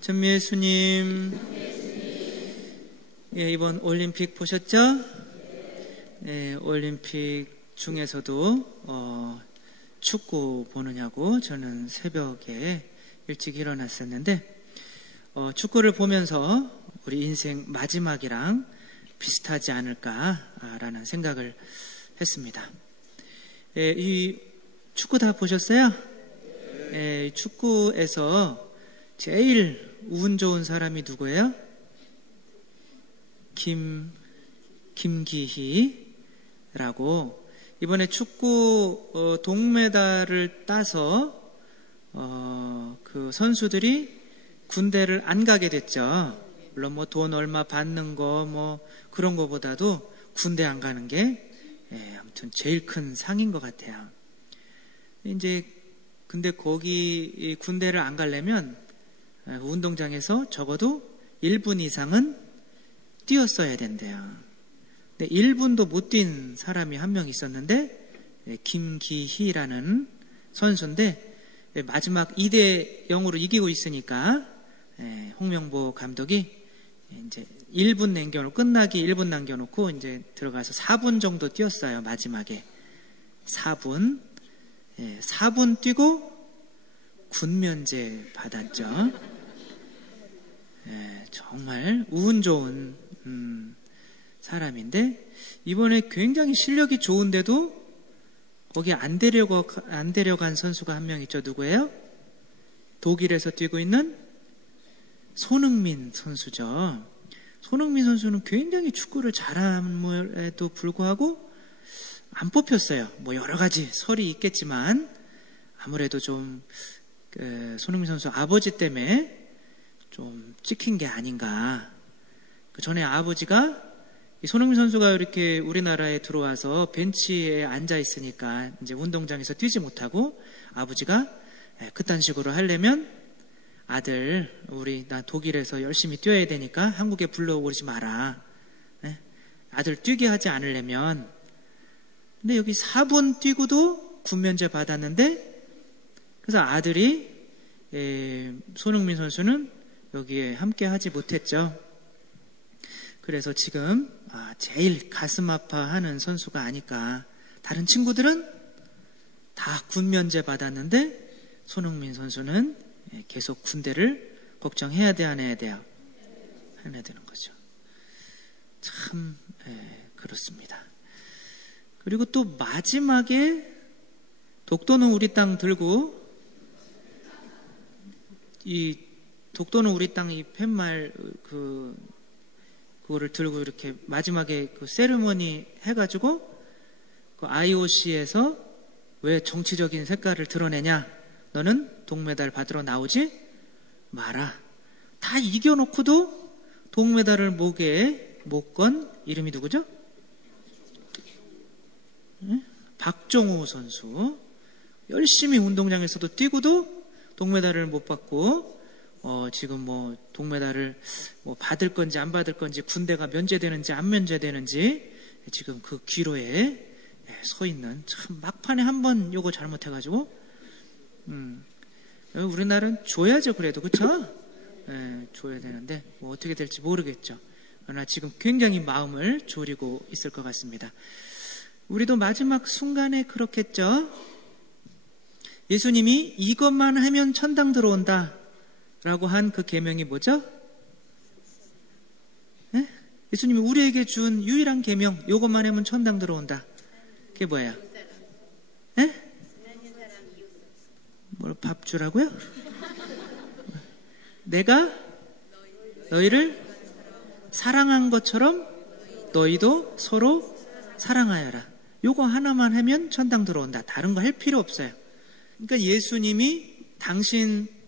전미애수님, 예, 이번 올림픽 보셨죠? 예, 올림픽 중에서도 축구 보느냐고 저는 새벽에 일찍 일어났었는데 축구를 보면서 우리 인생 마지막이랑 비슷하지 않을까라는 생각을 했습니다. 예, 이 축구 다 보셨어요? 예, 축구에서 제일 운 좋은 사람이 누구예요? 김기희라고 이번에 축구 동메달을 따서 그 선수들이 군대를 안 가게 됐죠. 물론 뭐 돈 얼마 받는 거 뭐 그런 거보다도 군대 안 가는 게 아무튼 제일 큰 상인 것 같아요. 이제 근데 거기 군대를 안 가려면 운동장에서 적어도 1분 이상은 뛰었어야 된대요. 근데 1분도 못 뛴 사람이 한 명 있었는데 김기희라는 선수인데 마지막 2대 0으로 이기고 있으니까 홍명보 감독이 이제 1분 남겨놓고 끝나기 1분 남겨놓고 이제 들어가서 4분 정도 뛰었어요. 마지막에 4분 4분 뛰고 군면제 받았죠. 정말 운 좋은 사람인데 이번에 굉장히 실력이 좋은데도 거기 안 데려간 선수가 한 명 있죠. 누구예요? 독일에서 뛰고 있는 손흥민 선수죠. 손흥민 선수는 굉장히 축구를 잘함에도 불구하고 안 뽑혔어요. 뭐 여러 가지 설이 있겠지만 아무래도 좀 손흥민 선수 아버지 때문에 좀 찍힌 게 아닌가. 그 전에 아버지가 손흥민 선수가 이렇게 우리나라에 들어와서 벤치에 앉아 있으니까 이제 운동장에서 뛰지 못하고 아버지가 그딴 식으로 하려면 아들, 나 독일에서 열심히 뛰어야 되니까 한국에 불러오지 마라. 아들 뛰게 하지 않으려면. 근데 여기 4분 뛰고도 군면제 받았는데 그래서 아들이 손흥민 선수는 여기에 함께 하지 못했죠. 그래서 지금 제일 가슴 아파하는 선수가 아닐까. 다른 친구들은 다 군면제 받았는데 손흥민 선수는 계속 군대를 걱정해야 돼, 안 해야 돼요? 해야 되는 거죠. 참 그렇습니다. 그리고 또 마지막에 독도는 우리 땅 들고 이 독도는 우리 땅 이 팻말 그거를 들고 이렇게 마지막에 그 세리머니 해가지고 그 IOC에서 왜 정치적인 색깔을 드러내냐? 너는 동메달 받으러 나오지 마라. 다 이겨놓고도 동메달을 목에 못 건 이름이 누구죠? 박종호 선수. 열심히 운동장에서도 뛰고도 동메달을 못 받고 지금 뭐 동메달을 뭐 받을 건지 안 받을 건지 군대가 면제되는지 안 면제되는지 지금 그 기로에 서 있는 참 막판에 한번 요거 잘못해가지고 우리나라는 줘야죠. 그래도 그쵸? 줘야 되는데 뭐 어떻게 될지 모르겠죠. 그러나 지금 굉장히 마음을 졸이고 있을 것 같습니다. 우리도 마지막 순간에 그렇겠죠. 예수님이 이것만 하면 천당 들어온다 라고 한 그 계명이 뭐죠? 예수님이 우리에게 준 유일한 계명, 이것만 하면 천당 들어온다. 그게 뭐예요? 뭐 밥 주라고요? 내가 너희를 사랑한 것처럼 너희도 서로 사랑하여라. 요거 하나만 하면 천당 들어온다. 다른 거 할 필요 없어요. 그러니까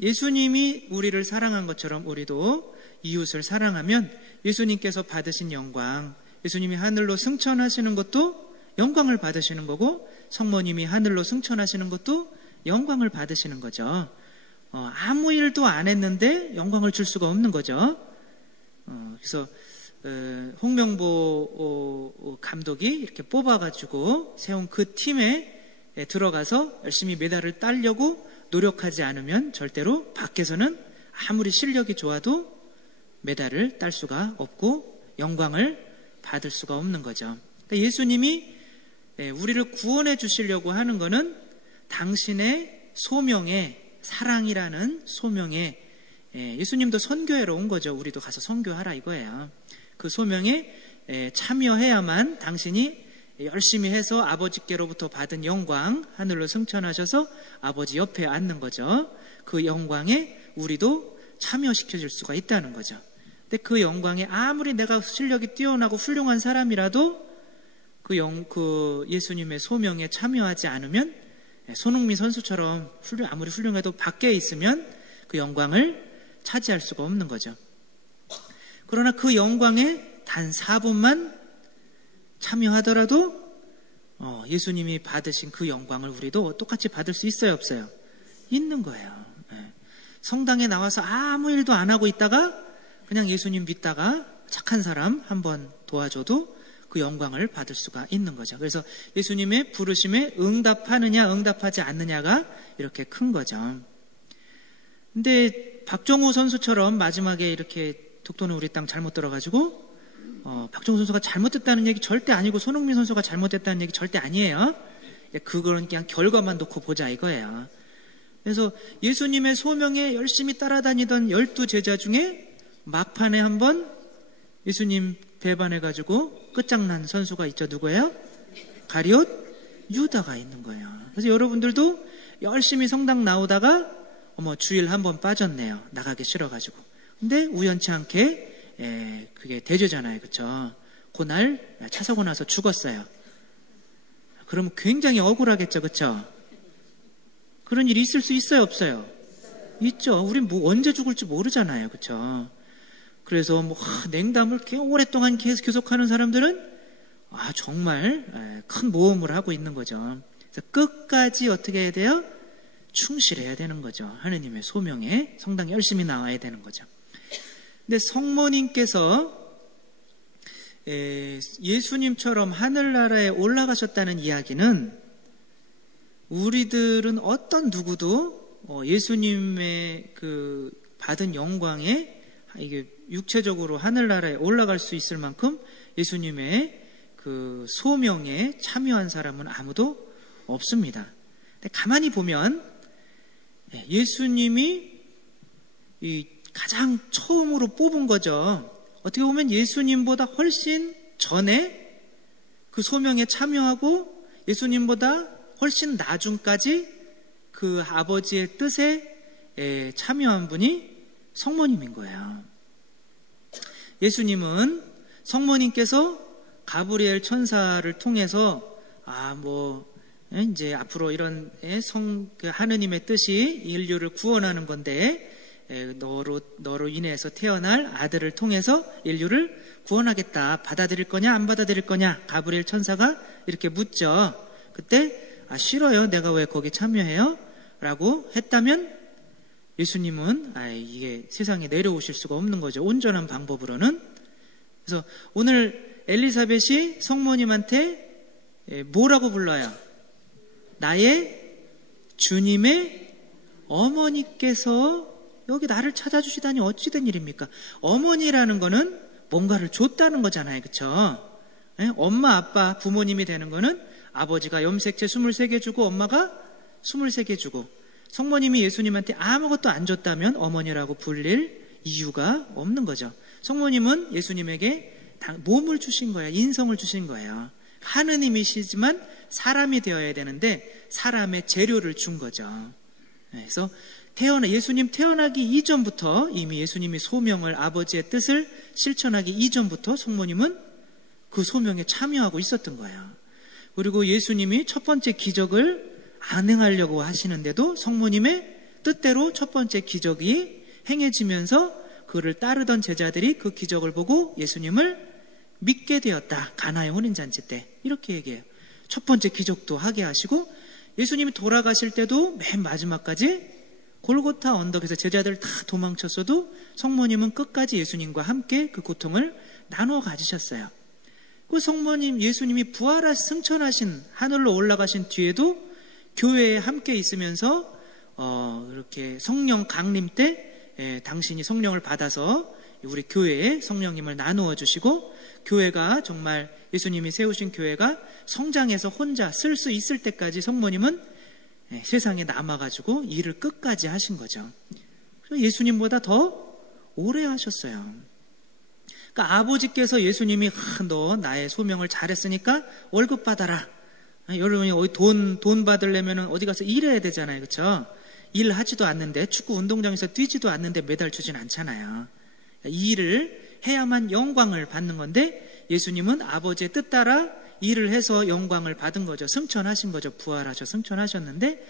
예수님이 우리를 사랑한 것처럼 우리도 이웃을 사랑하면 예수님께서 받으신 영광, 예수님이 하늘로 승천하시는 것도 영광을 받으시는 거고 성모님이 하늘로 승천하시는 것도 영광을 받으시는 거죠. 아무 일도 안 했는데 영광을 줄 수가 없는 거죠. 그래서 홍명보 감독이 이렇게 뽑아가지고 세운 그 팀에 들어가서 열심히 메달을 따려고 노력하지 않으면 절대로 밖에서는 아무리 실력이 좋아도 메달을 딸 수가 없고 영광을 받을 수가 없는 거죠. 그러니까 예수님이 우리를 구원해 주시려고 하는 것은 당신의 소명에, 사랑이라는 소명에, 예수님도 선교회로 온 거죠. 우리도 가서 선교하라 이거예요. 그 소명에 참여해야만 당신이 열심히 해서 아버지께로부터 받은 영광, 하늘로 승천하셔서 아버지 옆에 앉는 거죠. 그 영광에 우리도 참여시켜줄 수가 있다는 거죠. 근데 그 영광에 아무리 내가 실력이 뛰어나고 훌륭한 사람이라도 그 예수님의 소명에 참여하지 않으면, 손흥민 선수처럼 아무리 훌륭해도 밖에 있으면 그 영광을 차지할 수가 없는 거죠. 그러나 그 영광에 단 4분만 참여하더라도 예수님이 받으신 그 영광을 우리도 똑같이 받을 수 있어요, 없어요? 있는 거예요. 성당에 나와서 아무 일도 안 하고 있다가 그냥 예수님 믿다가 착한 사람 한번 도와줘도 그 영광을 받을 수가 있는 거죠. 그래서 예수님의 부르심에 응답하느냐 응답하지 않느냐가 이렇게 큰 거죠. 근데 박정우 선수처럼 마지막에 이렇게 독도는 우리 땅 잘못 들어가지고 박정우 선수가 잘못됐다는 얘기 절대 아니고 손흥민 선수가 잘못됐다는 얘기 절대 아니에요. 그거는 그냥 결과만 놓고 보자 이거예요. 그래서 예수님의 소명에 열심히 따라다니던 12제자 중에 막판에 한번 예수님 배반해가지고 끝장난 선수가 있죠. 누구예요? 가룟 유다가 있는 거예요. 그래서 여러분들도 열심히 성당 나오다가 주일 한번 빠졌네요. 나가기 싫어가지고. 근데 우연치 않게 그게 대죄잖아요. 그쵸? 그날 차 사고 나서 죽었어요. 그러면 굉장히 억울하겠죠. 그쵸? 그런 일이 있을 수 있어요? 없어요? 있죠. 우린 언제 죽을지 모르잖아요. 그쵸? 그래서 냉담을 오랫동안 계속하는 사람들은 정말 큰 모험을 하고 있는 거죠. 그래서 끝까지 어떻게 해야 돼요? 충실해야 되는 거죠. 하느님의 소명에 성당에 열심히 나와야 되는 거죠. 근데 성모님께서 예수님처럼 하늘나라에 올라가셨다는 이야기는 우리들은 어떤 누구도 예수님의 그 받은 영광에 이게 육체적으로 하늘나라에 올라갈 수 있을 만큼 예수님의 그 소명에 참여한 사람은 아무도 없습니다. 근데 가만히 보면 예수님이 이 가장 처음으로 뽑은 거죠. 어떻게 보면 예수님보다 훨씬 전에 그 소명에 참여하고 예수님보다 훨씬 나중까지 그 아버지의 뜻에 참여한 분이 성모님인 거예요. 예수님은 성모님께서 가브리엘 천사를 통해서 이제 앞으로 이런 하느님의 뜻이 인류를 구원하는 건데 너로 인해서 태어날 아들을 통해서 인류를 구원하겠다. 받아들일 거냐 안 받아들일 거냐? 가브리엘 천사가 이렇게 묻죠. 그때 싫어요. 내가 왜 거기 참여해요? 라고 했다면 예수님은 이게 세상에 내려오실 수가 없는 거죠. 온전한 방법으로는. 그래서 오늘 엘리사벳이 성모님한테 뭐라고 불러요? 나의 주님의 어머니께서 여기 나를 찾아주시다니 어찌 된 일입니까? 어머니라는 거는 뭔가를 줬다는 거잖아요. 그쵸? 엄마, 아빠, 부모님이 되는 거는 아버지가 염색체 23개 주고 엄마가 23개 주고 성모님이 예수님한테 아무것도 안 줬다면 어머니라고 불릴 이유가 없는 거죠. 성모님은 예수님에게 몸을 주신 거예요. 인성을 주신 거예요. 하느님이시지만 사람이 되어야 되는데 사람의 재료를 준 거죠. 그래서 예수님 태어나기 이전부터 이미 예수님이 소명을 아버지의 뜻을 실천하기 이전부터 성모님은 그 소명에 참여하고 있었던 거예요. 그리고 예수님이 첫 번째 기적을 안 행하려고 하시는데도 성모님의 뜻대로 첫 번째 기적이 행해지면서 그를 따르던 제자들이 그 기적을 보고 예수님을 믿게 되었다. 가나의 혼인잔치 때 이렇게 얘기해요. 첫 번째 기적도 하게 하시고 예수님이 돌아가실 때도 맨 마지막까지 골고타 언덕에서 제자들 다 도망쳤어도 성모님은 끝까지 예수님과 함께 그 고통을 나눠 가지셨어요. 그 성모님 예수님이 승천하신 하늘로 올라가신 뒤에도 교회에 함께 있으면서 이렇게 성령 강림 때 당신이 성령을 받아서 우리 교회에 성령님을 나누어 주시고 교회가 정말 예수님이 세우신 교회가 성장해서 혼자 쓸 수 있을 때까지 성모님은 세상에 남아가지고 일을 끝까지 하신 거죠. 예수님보다 더 오래 하셨어요. 그러니까 아버지께서 예수님이 너 나의 소명을 잘했으니까 월급 받아라. 여러분이 돈 받으려면 어디 가서 일해야 되잖아요. 그렇죠? 일하지도 않는데 축구 운동장에서 뛰지도 않는데 메달 주진 않잖아요. 일을 해야만 영광을 받는 건데 예수님은 아버지의 뜻 따라 일을 해서 영광을 받은 거죠. 승천하신 거죠. 부활하셔 승천하셨는데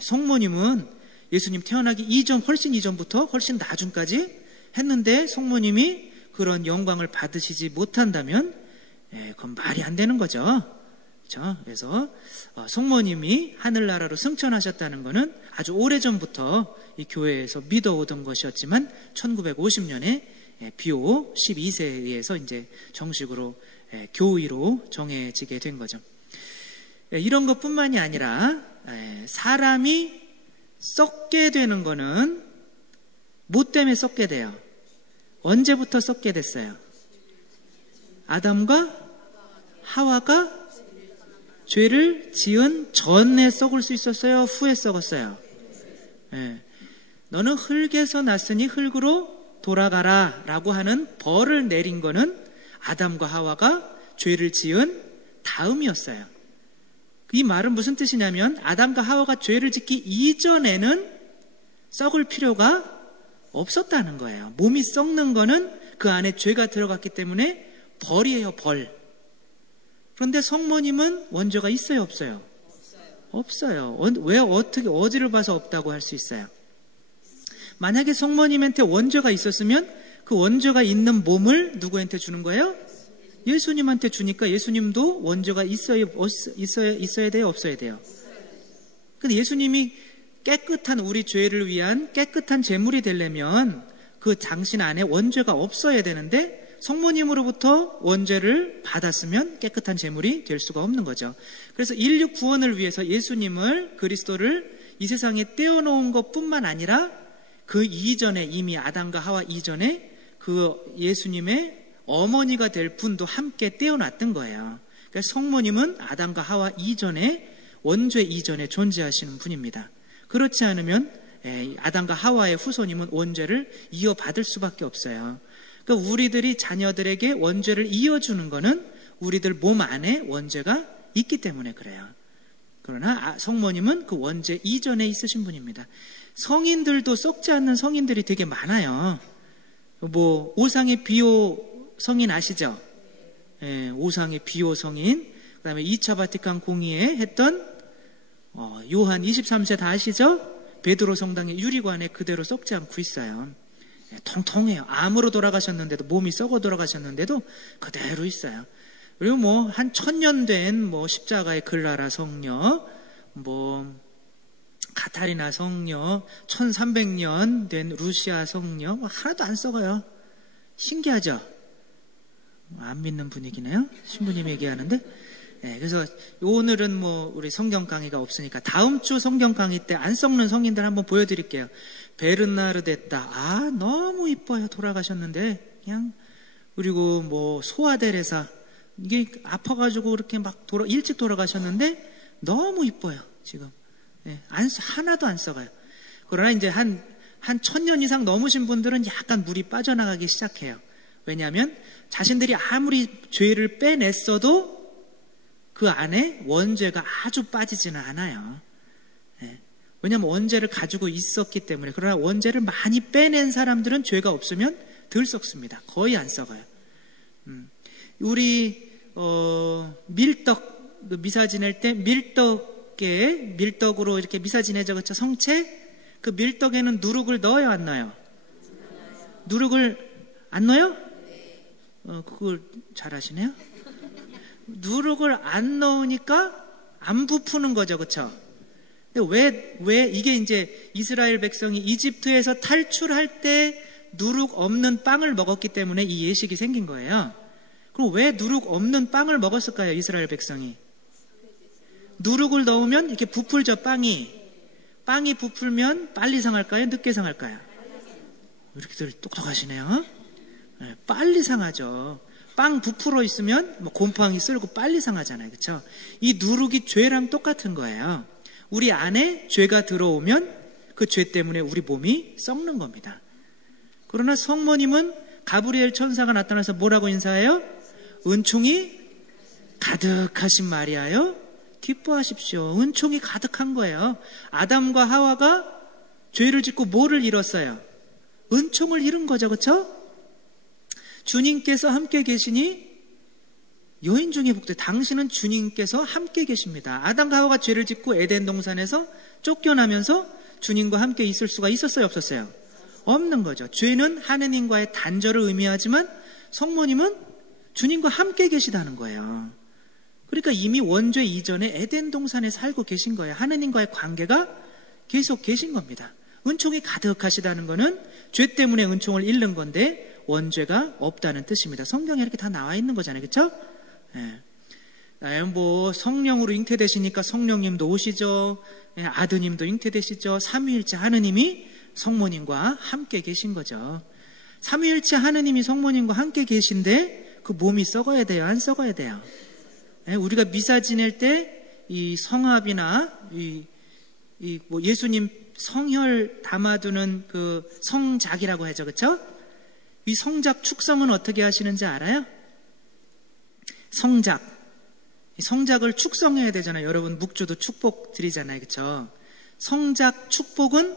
성모님은 예수님 태어나기 이전 훨씬 이전부터 훨씬 나중까지 했는데 성모님이 그런 영광을 받으시지 못한다면 그건 말이 안 되는 거죠. 그렇죠? 그래서 성모님이 하늘나라로 승천하셨다는 것은 아주 오래전부터 이 교회에서 믿어오던 것이었지만 1950년에 비오 12세에 의해서 이제 정식으로 교의로 정해지게 된 거죠. 이런 것뿐만이 아니라 사람이 썩게 되는 거는 뭐 때문에 썩게 돼요? 언제부터 썩게 됐어요? 아담과 하와가 죄를 지은 전에 썩을 수 있었어요? 후에 썩었어요? 너는 흙에서 났으니 흙으로 돌아가라 라고 하는 벌을 내린 거는 아담과 하와가 죄를 지은 다음이었어요. 이 말은 무슨 뜻이냐면 아담과 하와가 죄를 짓기 이전에는 썩을 필요가 없었다는 거예요. 몸이 썩는 거는 그 안에 죄가 들어갔기 때문에 벌이에요, 벌. 그런데 성모님은 원죄가 있어요, 없어요? 없어요. 왜 어떻게 어디를 봐서 없다고 할 수 있어요? 만약에 성모님한테 원죄가 있었으면 그 원죄가 있는 몸을 누구한테 주는 거예요? 예수님한테 주니까 예수님도 원죄가 있어야 돼요, 없어야 돼요? 근데 예수님이 깨끗한 우리 죄를 위한 깨끗한 제물이 되려면 그 당신 안에 원죄가 없어야 되는데 성모님으로부터 원죄를 받았으면 깨끗한 제물이 될 수가 없는 거죠. 그래서 인류 구원을 위해서 예수님을 그리스도를 이 세상에 떼어놓은 것뿐만 아니라 그 이전에 이미 아담과 하와 이전에 그 예수님의 어머니가 될 분도 함께 떼어놨던 거예요. 그러니까 성모님은 아담과 하와 이전에 원죄 이전에 존재하시는 분입니다. 그렇지 않으면 아담과 하와의 후손님은 원죄를 이어받을 수밖에 없어요. 그러니까 우리들이 자녀들에게 원죄를 이어주는 것은 우리들 몸 안에 원죄가 있기 때문에 그래요. 그러나 성모님은 그 원죄 이전에 있으신 분입니다. 성인들도 썩지 않는 성인들이 되게 많아요. 뭐 오상의 비오 성인 아시죠? 오상의 비오 성인, 그 다음에 2차 바티칸 공의회 했던 요한 23세 다 아시죠? 베드로 성당의 유리관에 그대로 썩지 않고 있어요. 통통해요. 암으로 돌아가셨는데도, 몸이 썩어 돌아가셨는데도 그대로 있어요. 그리고 뭐 한 1000년 된 십자가의 글라라 성녀, 카타리나 성녀, 1300년 된 루시아 성녀, 하나도 안 썩어요. 신기하죠? 안 믿는 분위기네요. 신부님 얘기하는데. 그래서 오늘은 우리 성경 강의가 없으니까 다음 주 성경 강의 때 안 썩는 성인들 한번 보여드릴게요. 베르나르데타, 너무 이뻐요. 돌아가셨는데 그냥. 그리고 소아데레사, 이게 아파가지고 이렇게 막 일찍 돌아가셨는데 너무 이뻐요. 지금 하나도 안 썩어요. 그러나 이제 한 1000년 이상 넘으신 분들은 약간 물이 빠져나가기 시작해요. 왜냐하면 자신들이 아무리 죄를 빼냈어도 그 안에 원죄가 아주 빠지지는 않아요. 왜냐하면 원죄를 가지고 있었기 때문에. 그러나 원죄를 많이 빼낸 사람들은 죄가 없으면 덜 썩습니다. 거의 안 썩어요. 우리 밀떡 미사 지낼 때 밀떡으로 이렇게 미사 지내죠, 그렇죠? 성체. 그 밀떡에는 누룩을 넣어요, 안 넣어요? 누룩을 안 넣어요? 그걸 잘 아시네요. 누룩을 안 넣으니까 안 부푸는 거죠, 그렇죠? 근데 왜 이게 이제 이스라엘 백성이 이집트에서 탈출할 때 누룩 없는 빵을 먹었기 때문에 이 예식이 생긴 거예요. 그럼 왜 누룩 없는 빵을 먹었을까요, 이스라엘 백성이? 누룩을 넣으면 이렇게 부풀죠, 빵이 부풀면 빨리 상할까요, 늦게 상할까요? 이렇게들 똑똑하시네요. 빨리 상하죠. 빵 부풀어 있으면 뭐 곰팡이 쓸고 빨리 상하잖아요. 그렇죠? 이 누룩이 죄랑 똑같은 거예요. 우리 안에 죄가 들어오면 그 죄 때문에 우리 몸이 썩는 겁니다. 그러나 성모님은 가브리엘 천사가 나타나서 뭐라고 인사해요? 은총이 가득하신 마리아여 기뻐하십시오. 은총이 가득한 거예요. 아담과 하와가 죄를 짓고 뭐를 잃었어요? 은총을 잃은 거죠. 그렇죠? 주님께서 함께 계시니 여인 중에 복되. 당신은 주님께서 함께 계십니다. 아담과 하와가 죄를 짓고 에덴 동산에서 쫓겨나면서 주님과 함께 있을 수가 있었어요? 없었어요? 없는 거죠. 죄는 하느님과의 단절을 의미하지만 성모님은 주님과 함께 계시다는 거예요. 그러니까 이미 원죄 이전에 에덴 동산에 살고 계신 거예요. 하느님과의 관계가 계속 계신 겁니다. 은총이 가득하시다는 것은 죄 때문에 은총을 잃는 건데 원죄가 없다는 뜻입니다. 성경에 이렇게 다 나와 있는 거잖아요. 그렇죠? 뭐 성령으로 잉태되시니까 성령님도 오시죠. 아드님도 잉태되시죠. 삼위일체 하느님이 성모님과 함께 계신 거죠. 삼위일체 하느님이 성모님과 함께 계신데 그 몸이 썩어야 돼요? 안 썩어야 돼요? 우리가 미사 지낼 때 이 성합이나 뭐 예수님 성혈 담아두는 그 성작이라고 하죠. 그렇죠? 이 성작 축성은 어떻게 하시는지 알아요? 성작을 축성해야 되잖아요. 여러분 묵주도 축복 드리잖아요. 그렇죠? 성작 축복은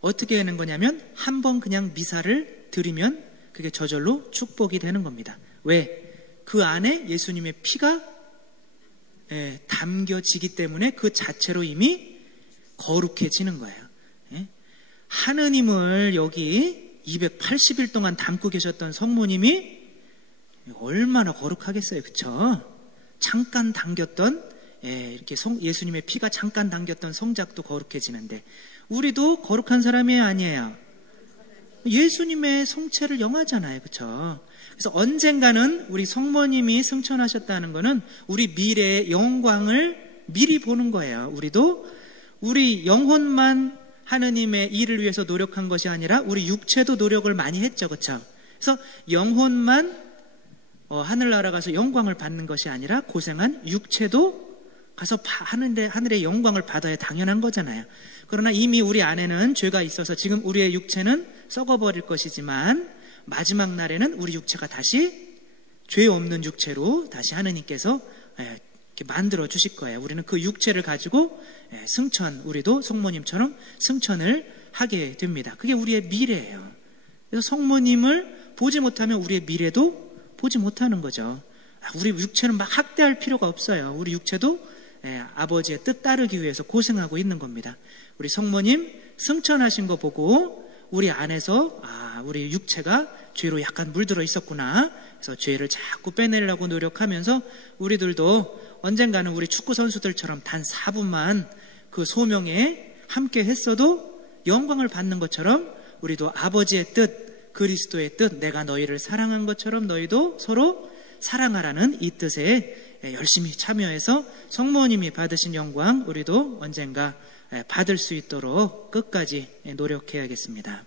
어떻게 하는 거냐면 한 번 그냥 미사를 드리면 그게 저절로 축복이 되는 겁니다. 왜? 그 안에 예수님의 피가 담겨지기 때문에 그 자체로 이미 거룩해지는 거예요. 하느님을 여기 280일 동안 담고 계셨던 성모님이 얼마나 거룩하겠어요. 그렇죠? 잠깐 당겼던 이렇게 예수님의 피가 잠깐 당겼던 성작도 거룩해지는데 우리도 거룩한 사람이 아니에요. 예수님의 성체를 영하잖아요. 그렇죠? 그래서 언젠가는 우리 성모님이 승천하셨다는 것은 우리 미래의 영광을 미리 보는 거예요. 우리도 우리 영혼만 하느님의 일을 위해서 노력한 것이 아니라 우리 육체도 노력을 많이 했죠. 그렇죠? 그래서 영혼만 하늘나라 가서 영광을 받는 것이 아니라 고생한 육체도 가서 하늘의 영광을 받아야 당연한 거잖아요. 그러나 이미 우리 안에는 죄가 있어서 지금 우리의 육체는 썩어버릴 것이지만 마지막 날에는 우리 육체가 다시 죄 없는 육체로 다시 하느님께서 이렇게 만들어 주실 거예요. 우리는 그 육체를 가지고 우리도 성모님처럼 승천을 하게 됩니다. 그게 우리의 미래예요. 그래서 성모님을 보지 못하면 우리의 미래도 보지 못하는 거죠. 우리 육체는 막 학대할 필요가 없어요. 우리 육체도 아버지의 뜻 따르기 위해서 고생하고 있는 겁니다. 우리 성모님 승천하신 거 보고 우리 안에서 우리 육체가 죄로 약간 물들어 있었구나. 그래서 죄를 자꾸 빼내려고 노력하면서 우리들도 언젠가는 우리 축구 선수들처럼 단 4분만 그 소명에 함께 했어도 영광을 받는 것처럼 우리도 아버지의 뜻, 그리스도의 뜻, 내가 너희를 사랑한 것처럼 너희도 서로 사랑하라는 이 뜻에 열심히 참여해서 성모님이 받으신 영광 우리도 언젠가 받을 수 있도록 끝까지 노력해야겠습니다.